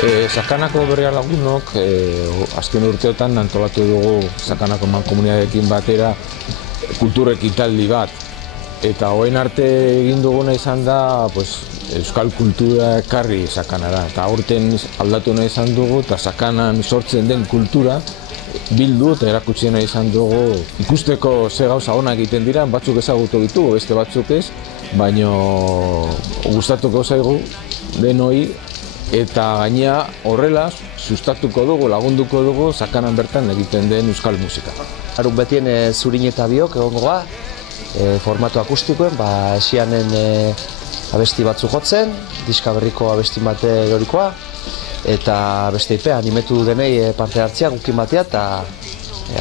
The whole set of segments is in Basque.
Sakanako berria lagunok azken urteotan antolatu dugu Sakanako mankomunidadeekin batera kultur ekitaldi bat. Eta hoen arte egin duguna izan da euskal kultura ekarri Sakanara. Eta aurten aldatu nahi izan dugu eta Sakanan sortzen den kultura bildu eta erakutsi nahi izan dugu ikusteko ze gauza onak egiten dira, batzuk ezagutu ditugu, beste batzuk ez, baina gustatuko zaigu denoi eta gainea horrela sustatuko dugu, lagunduko dugu Sakanan bertan egiten den euskal musika. Haruk betien zurin eta biok egongo ga, formatu akustikoen, esianen abesti batzu jotzen, diska berriko abesti bate erorikoa, eta beste ipe animetu denei parte hartzea gukin batea eta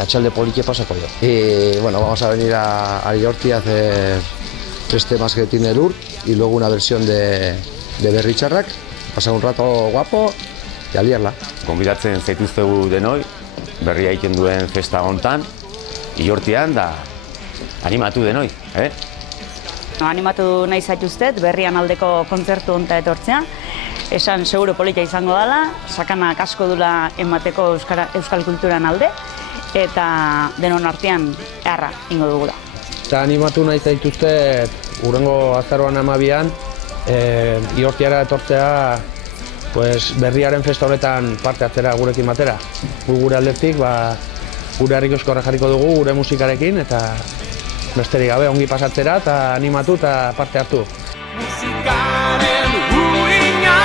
atxalde polikie pasako jo. Bueno, vamos a venir a Yorti a hacer 3 temas que tiene Lur y luego una versión de Berri Txarrak. Pasar un rato guapo y a liarla. Gonbidatzen zaituztegu denoi, berria egiten duen festa hontan, Iortian da animatu denoi, Animatu nahi zaituztet, berrian aldeko kontzertu honta etortzea. Esan seguro polita izango dela, Sakanak asko dula emateko euskal kulturan alde, eta denon artean erra ingo dugula. Eta animatu nahi zaituztet, hurrengo azaroan 12an, Iortiara etortzea berriaren festa honetan parte hartzera gurekin batera. Gure aldetik, gure harriko eskorra jarriko dugu, gure musikarekin, eta besterik gabe ongi pasatzera eta animatu eta parte hartu. Musikaren uina,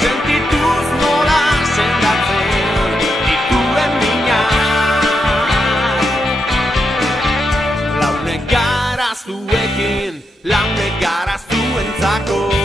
sentituz nola sendatzen dituen mina. Launek gara zuekin, launek gara zuentzako.